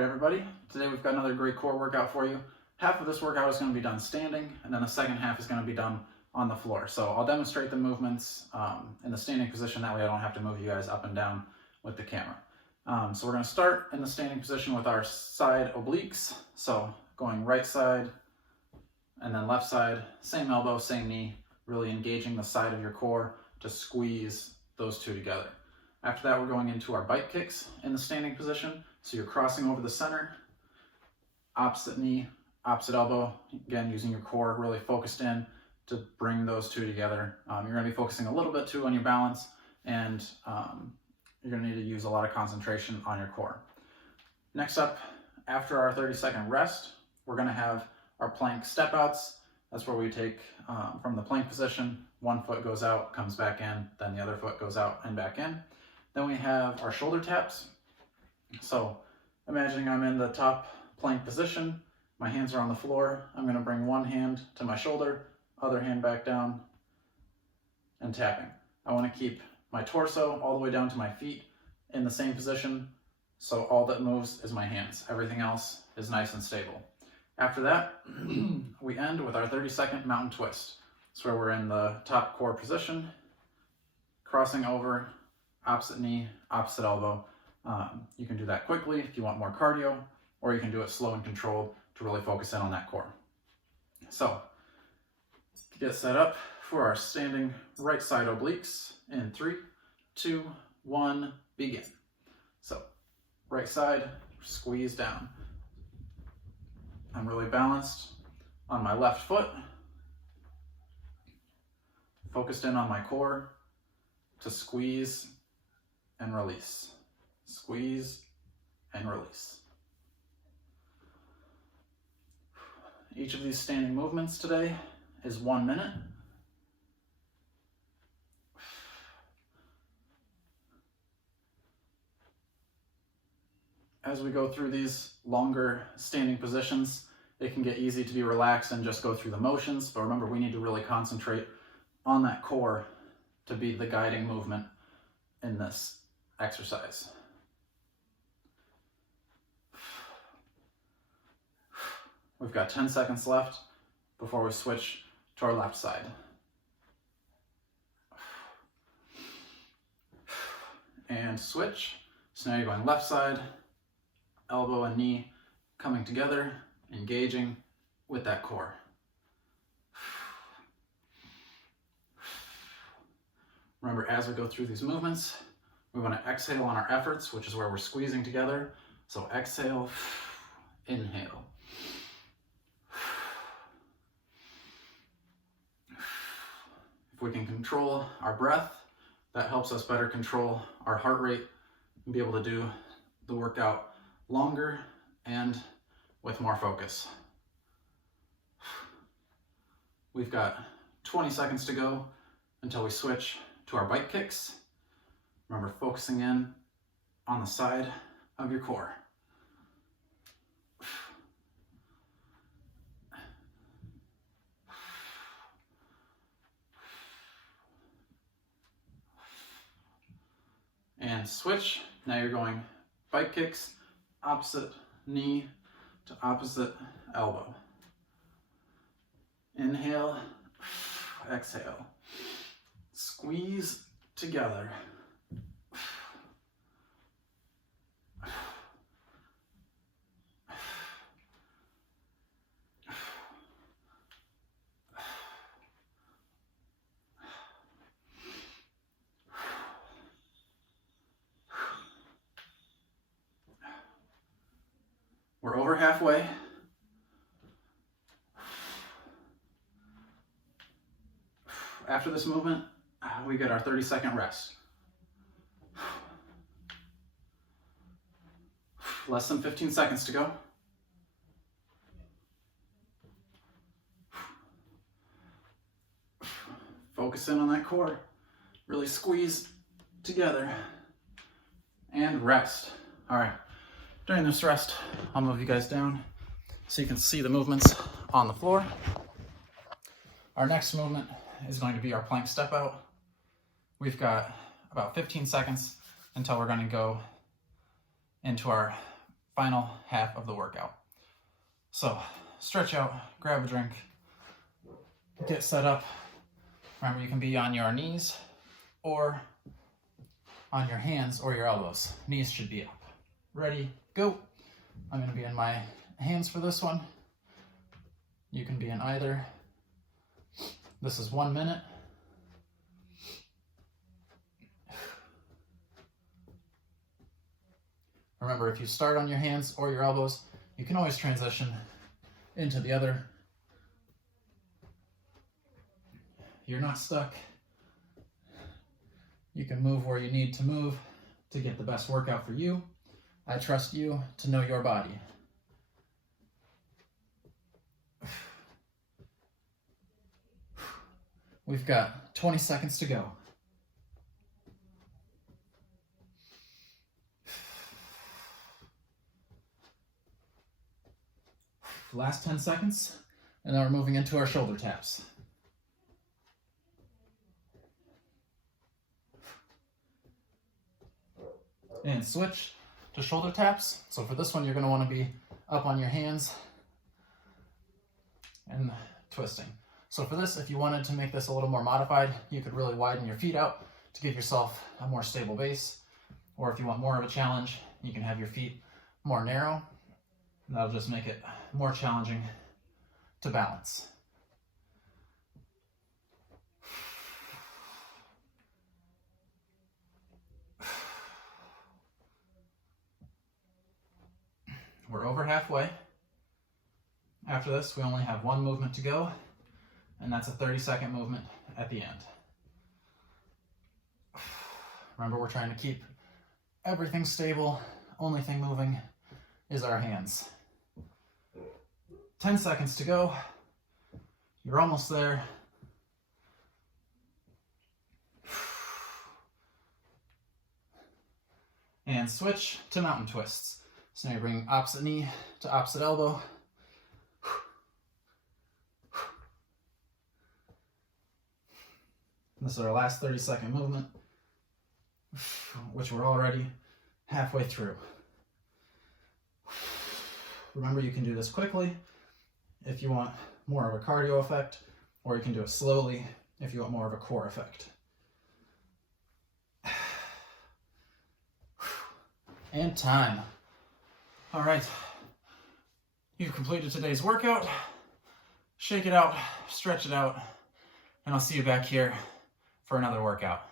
Alright everybody, today we've got another great core workout for you. Half of this workout is going to be done standing, and then the second half is going to be done on the floor. So I'll demonstrate the movements in the standing position, that way I don't have to move you guys up and down with the camera. So we're going to start in the standing position with our side obliques. So going right side and then left side, same elbow, same knee, really engaging the side of your core to squeeze those two together. After that, we're going into our bike kicks in the standing position. So you're crossing over the center, opposite knee, opposite elbow, again, using your core really focused in to bring those two together. You're going to be focusing a little bit too on your balance, and you're going to need to use a lot of concentration on your core. Next up, after our 30-second rest, we're going to have our plank step outs. That's where we take from the plank position, one foot goes out, comes back in, then the other foot goes out and back in. Then we have our shoulder taps. So imagining I'm in the top plank position, my hands are on the floor. I'm going to bring one hand to my shoulder, other hand back down, and tapping. I want to keep my torso all the way down to my feet in the same position, so all that moves is my hands. Everything else is nice and stable. After that, we end with our 30-second mountain twist. That's where we're in the top core position, crossing over, opposite knee, opposite elbow. You can do that quickly if you want more cardio, or you can do it slow and controlled to really focus in on that core. So, get set up for our standing right side obliques in 3, 2, 1, begin. So, right side, squeeze down. I'm really balanced on my left foot, focused in on my core to squeeze and release. Squeeze and release. Each of these standing movements today is 1 minute. As we go through these longer standing positions, it can get easy to be relaxed and just go through the motions, but remember, we need to really concentrate on that core to be the guiding movement in this exercise. We've got 10 seconds left before we switch to our left side. And switch. So now you're going left side, elbow and knee coming together, engaging with that core. Remember, as we go through these movements, we want to exhale on our efforts, which is where we're squeezing together. So exhale, inhale. If we can control our breath, that helps us better control our heart rate and be able to do the workout longer and with more focus. We've got 20 seconds to go until we switch to our bike kicks. Remember, focusing in on the side of your core. And switch. Now you're going bike kicks, opposite knee to opposite elbow. Inhale, exhale. Squeeze together. We're over halfway. After this movement, we get our 30-second rest. Less than 15 seconds to go. Focus in on that core. Really squeeze together. And rest. All right. During this rest, I'll move you guys down so you can see the movements on the floor. Our next movement is going to be our plank step out. We've got about 15 seconds until we're going to go into our final half of the workout. So stretch out, grab a drink, get set up. Remember, you can be on your knees or on your hands or your elbows. Knees should be up. Ready, go. I'm going to be in my hands for this one. You can be in either. This is 1 minute. Remember, if you start on your hands or your elbows, you can always transition into the other. You're not stuck. You can move where you need to move to get the best workout for you. I trust you to know your body. We've got 20 seconds to go. Last 10 seconds, and then we're moving into our shoulder taps. And switch to shoulder taps. So for this one, you're going to want to be up on your hands and twisting. So for this, if you wanted to make this a little more modified, you could really widen your feet out to give yourself a more stable base. Or if you want more of a challenge, you can have your feet more narrow. That'll just make it more challenging to balance. We're over halfway. After this, we only have one movement to go, and that's a 30-second movement at the end. Remember, we're trying to keep everything stable. Only thing moving is our hands. 10 seconds to go. You're almost there. And switch to mountain twists. So now you bring opposite knee to opposite elbow. This is our last 30-second movement, which we're already halfway through. Remember, you can do this quickly if you want more of a cardio effect, or you can do it slowly if you want more of a core effect. And time. All right, you've completed today's workout. Shake it out, stretch it out, and I'll see you back here for another workout.